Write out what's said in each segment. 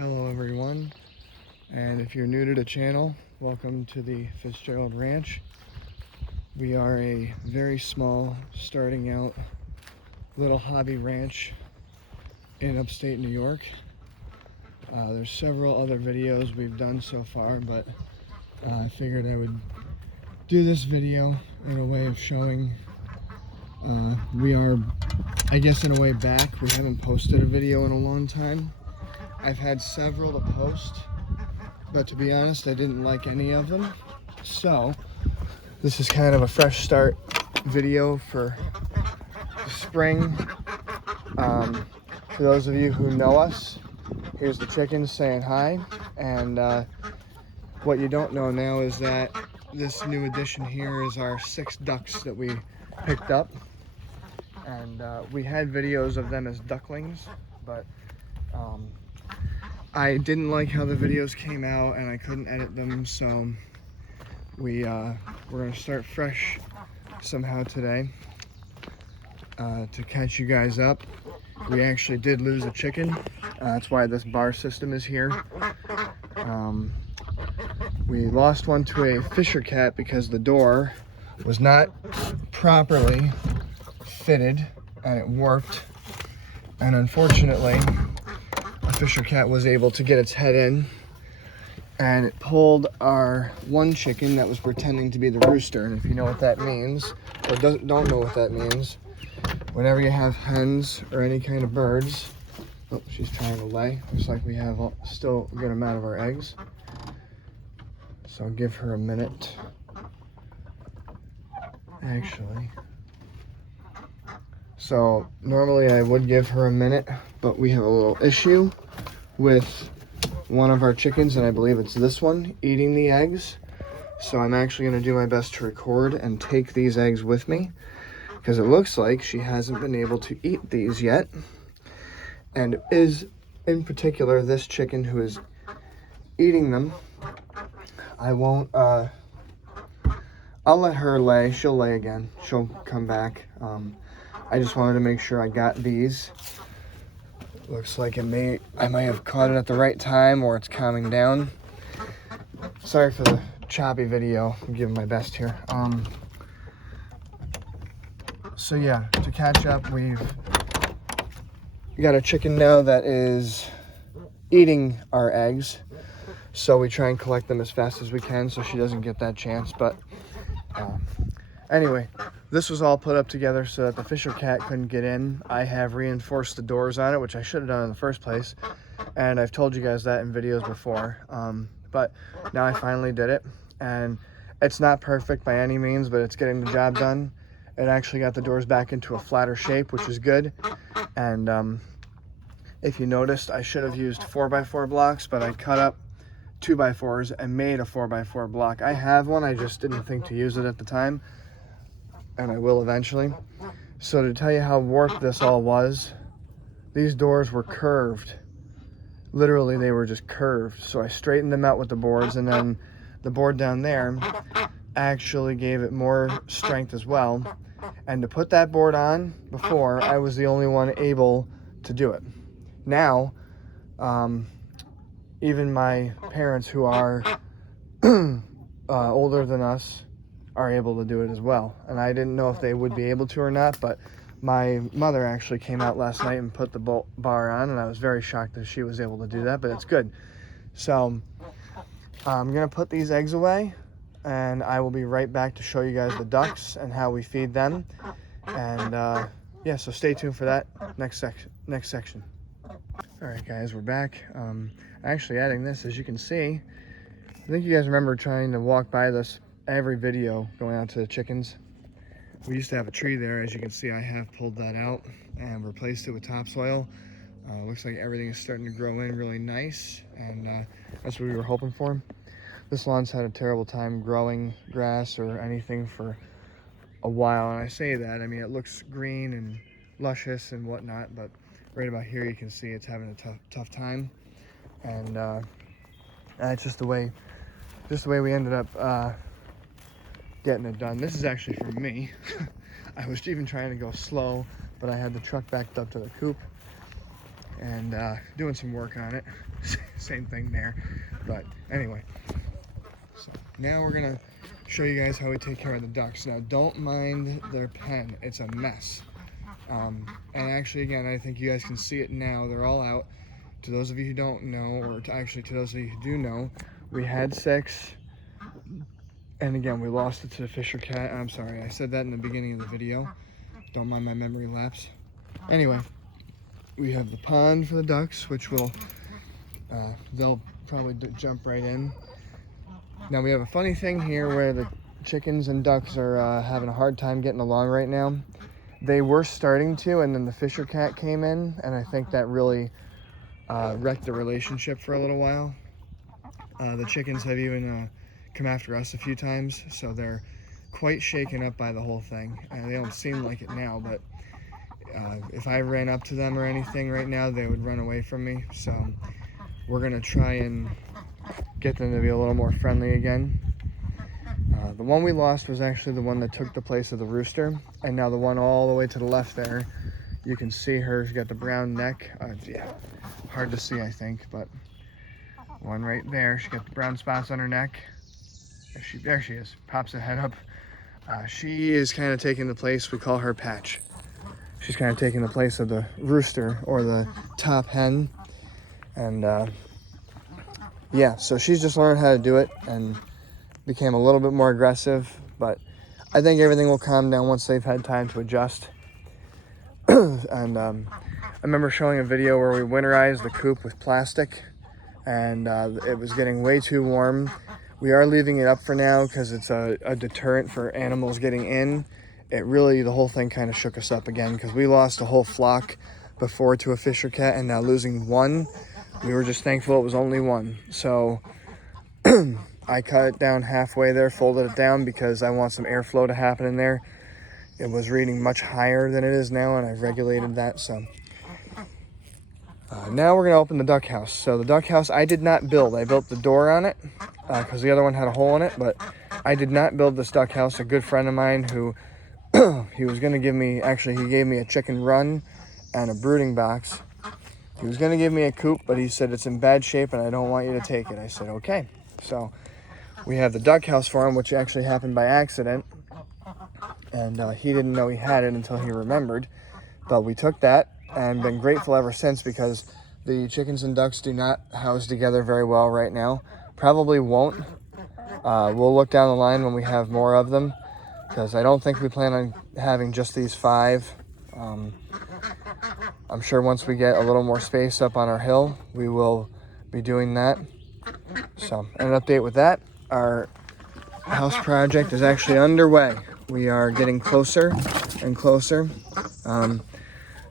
Hello everyone, and if you're new to the channel, welcome to the Fitzgerald Ranch. We are a very small, starting out little hobby ranch in upstate New York. There's several other videos we've done so far, but I figured I would do this video in a way of showing we are, I guess, in a way back. We haven't posted a video in a long time. I've had several to post, but to be honest, I didn't like any of them. So this is kind of a fresh start video for the spring. For those of you who know us, here's the chickens saying hi. And what you don't know now is that this new addition here is our 6 ducks that we picked up. And we had videos of them as ducklings, but I didn't like how the videos came out and I couldn't edit them, so we're gonna start fresh somehow today to catch you guys up. We actually did lose a chicken. That's why this bar system is here. We lost one to a fisher cat because the door was not properly fitted and it warped, and unfortunately fisher cat was able to get its head in, and it pulled our one chicken that was pretending to be the rooster. And if you know what that means, or don't know what that means, whenever you have hens or any kind of birds, oh, she's trying to lay. Looks like we have still a good amount of our eggs, so I'll give her a minute. Actually, so normally I would give her a minute, but we have a little issue with one of our chickens, and I believe it's this one, eating the eggs. So I'm actually going to do my best to record and take these eggs with me, because it looks like she hasn't been able to eat these yet. And it is in particular this chicken who is eating them. I won't, I'll let her lay. She'll lay again. She'll come back. I just wanted to make sure I got these. Looks like I may have caught it at the right time, or it's calming down. Sorry for the choppy video. I'm giving my best here. So yeah, to catch up, we've got a chicken now that is eating our eggs. So we try and collect them as fast as we can so she doesn't get that chance. But anyway, this was all put up together so that the fisher cat couldn't get in. I have reinforced the doors on it, which I should have done in the first place, and I've told you guys that in videos before, but now I finally did it. And it's not perfect by any means, but it's getting the job done. It actually got the doors back into a flatter shape, which is good. And if you noticed, I should have used 4x4 blocks, but I cut up 2x4s and made a 4x4 block. I have one, I just didn't think to use it at the time, and I will eventually. So to tell you how warped this all was, these doors were curved. Literally, they were just curved. So I straightened them out with the boards, and then the board down there actually gave it more strength as well. And to put that board on before, I was the only one able to do it. Now, even my parents, who are older than us, are able to do it as well. And I didn't know if they would be able to or not, but my mother actually came out last night and put the bar on, and I was very shocked that she was able to do that, but it's good. So I'm gonna put these eggs away, and I will be right back to show you guys the ducks and how we feed them. And yeah, so stay tuned for that next section. All right, guys, we're back. Actually adding this, as you can see, I think you guys remember trying to walk by this every video going out to the chickens. We used to have a tree there. As you can see, I have pulled that out and replaced it with topsoil. Looks like everything is starting to grow in really nice, and that's what we were hoping for. This lawn's had a terrible time growing grass or anything for a while, and I say that, I mean, it looks green and luscious and whatnot, but right about here you can see it's having a tough time. And it's just the way we ended up getting it done. This is actually for me. I was even trying to go slow, but I had the truck backed up to the coop, and doing some work on it. Same thing there. But anyway, so now we're gonna show you guys how we take care of the ducks. Now, don't mind their pen, it's a mess. And actually, again, I think you guys can see it now. They're all out. To those of you who don't know, or to those of you who do know, we had 6, and again, we lost it to the Fisher cat. I'm sorry, I said that in the beginning of the video. Don't mind my memory lapse. Anyway, we have the pond for the ducks, which will, they'll probably jump right in. Now, we have a funny thing here where the chickens and ducks are having a hard time getting along right now. They were starting to, and then the Fisher cat came in, and I think that really wrecked the relationship for a little while. The chickens have even come after us a few times, so they're quite shaken up by the whole thing. They don't seem like it now, but if I ran up to them or anything right now, they would run away from me. So we're gonna try and get them to be a little more friendly again. The one we lost was actually the one that took the place of the rooster, and now the one all the way to the left there, you can see her. She's got the brown neck. Yeah, hard to see, I think, but one right there. She's got the brown spots on her neck. There she is. Pops her head up. She is kind of taking the place. We call her Patch. She's kind of taking the place of the rooster, or the top hen, and yeah. So she's just learned how to do it and became a little bit more aggressive, but I think everything will calm down once they've had time to adjust. And I remember showing a video where we winterized the coop with plastic, and it was getting way too warm. We are leaving it up for now because it's a deterrent for animals getting in. It really, the whole thing kind of shook us up again, because we lost a whole flock before to a Fisher cat, and now losing one, we were just thankful it was only one. So I cut it down halfway there, folded it down because I want some airflow to happen in there. It was reading much higher than it is now, and I've regulated that. So now we're gonna open the duck house. So the duck house I did not build. I built the door on it because the other one had a hole in it, but I did not build this duck house. A good friend of mine who he was gonna give me, actually he gave me a chicken run and a brooding box. He was gonna give me a coop, but he said it's in bad shape and I don't want you to take it. I said, okay. So we have the duck house for him, which actually happened by accident, and he didn't know he had it until he remembered. But we took that and been grateful ever since, because the chickens and ducks do not house together very well right now. Probably won't. We'll look down the line when we have more of them, because I don't think we plan on having just these 5. I'm sure once we get a little more space up on our hill, we will be doing that. So, an update with that. Our house project is actually underway. We are getting closer and closer.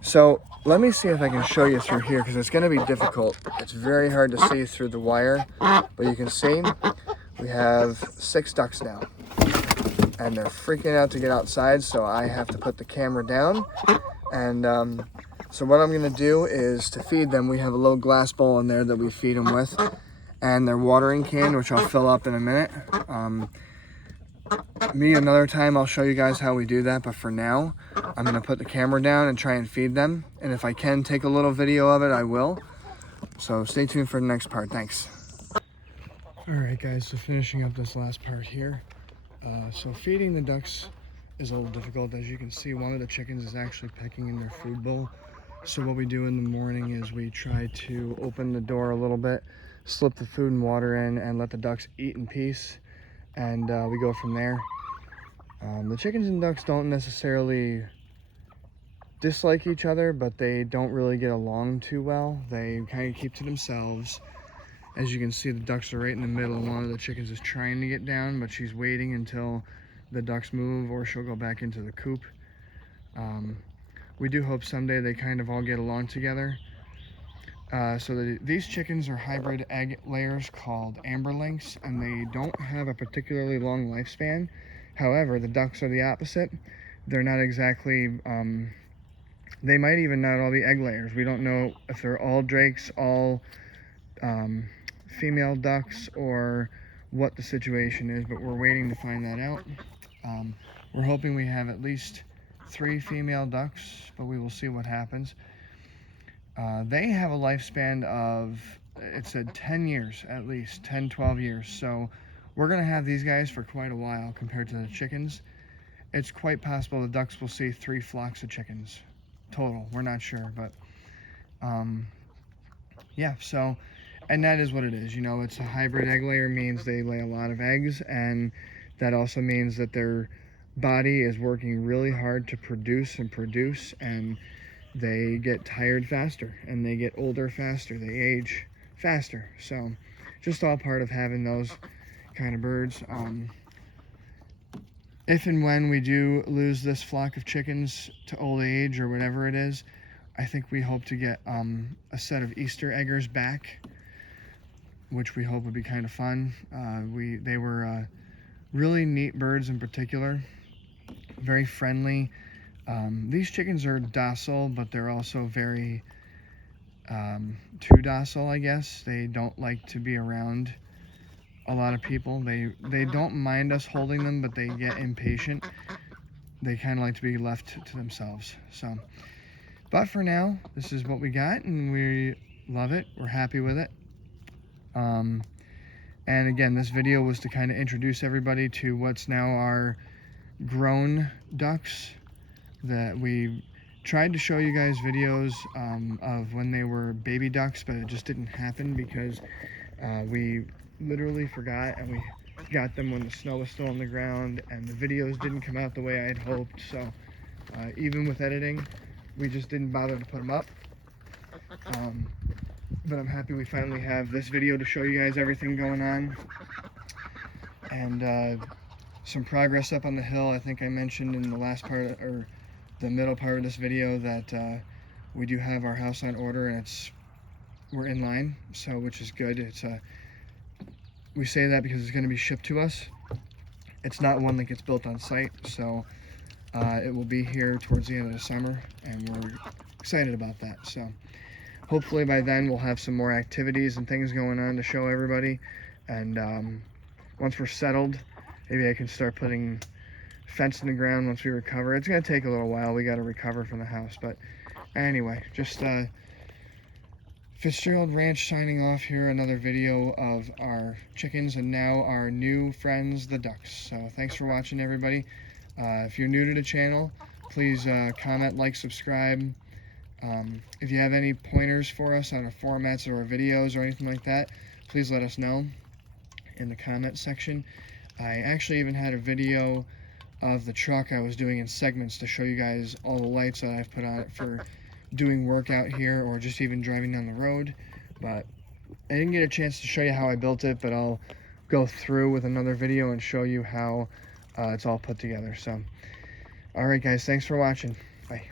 So let me see if I can show you through here, because it's going to be difficult. It's very hard to see through the wire, but you can see we have 6 ducks now, and they're freaking out to get outside, so I have to put the camera down. And so what I'm going to do is to feed them, we have a little glass bowl in there that we feed them with, and their watering can, which I'll fill up in a minute. Another time I'll show you guys how we do that, but for now I'm going to put the camera down and try and feed them, and if I can take a little video of it, I will. So stay tuned for the next part. Thanks. Alright guys, so finishing up this last part here. So feeding the ducks is a little difficult. As you can see, one of the chickens is actually pecking in their food bowl. So what we do in the morning is we try to open the door a little bit, slip the food and water in, and let the ducks eat in peace, and we go from there. The chickens and ducks don't necessarily dislike each other, but they don't really get along too well. They kind of keep to themselves. As you can see, the ducks are right in the middle. One of the chickens is trying to get down, but she's waiting until the ducks move, or she'll go back into the coop. We do hope someday they kind of all get along together. These chickens are hybrid egg layers called amberlinks, and they don't have a particularly long lifespan. However, the ducks are the opposite. They're not exactly, they might even not all be egg layers. We don't know if they're all drakes, all female ducks, or what the situation is, but we're waiting to find that out. We're hoping we have at least 3 female ducks, but we will see what happens. They have a lifespan of, it said 10 years, at least 10, 12 years. So we're going to have these guys for quite a while compared to the chickens. It's quite possible the ducks will see 3 flocks of chickens total. We're not sure, but yeah, so, and that is what it is. You know, it's a hybrid egg layer, means they lay a lot of eggs, and that also means that their body is working really hard to produce, and they get tired faster, and they get older faster, they age faster. So just all part of having those kind of birds. If and when we do lose this flock of chickens to old age or whatever it is, I think we hope to get a set of Easter eggers back, which we hope would be kind of fun. They were really neat birds in particular, very friendly. These chickens are docile, but they're also very too docile, I guess. They don't like to be around a lot of people. They don't mind us holding them, but they get impatient. They kind of like to be left to themselves. So, but for now, this is what we got, and we love it. We're happy with it. And again, this video was to kind of introduce everybody to what's now our grown ducks. That we tried to show you guys videos of when they were baby ducks, but it just didn't happen because we literally forgot, and we got them when the snow was still on the ground, and the videos didn't come out the way I had hoped. So even with editing, we just didn't bother to put them up. But I'm happy we finally have this video to show you guys everything going on, and some progress up on the hill. I think I mentioned in the last part, or the middle part of this video, that we do have our house on order, and we're in line, so which is good. It's we say that because it's going to be shipped to us. It's not one that gets built on site, so it will be here towards the end of the summer, and we're excited about that. So hopefully by then we'll have some more activities and things going on to show everybody, and once we're settled, maybe I can start putting fence in the ground once we recover. It's going to take a little while. We got to recover from the house, but anyway, just Fitzgerald Ranch signing off here, another video of our chickens and now our new friends, the ducks. So thanks for watching, everybody. If you're new to the channel, please comment, like, subscribe. If you have any pointers for us on our formats or our videos or anything like that, please let us know in the comment section. I actually even had a video of the truck I was doing in segments to show you guys all the lights that I've put on it for doing work out here or just even driving down the road. But I didn't get a chance to show you how I built it, but I'll go through with another video and show you how it's all put together. So alright guys, thanks for watching. Bye.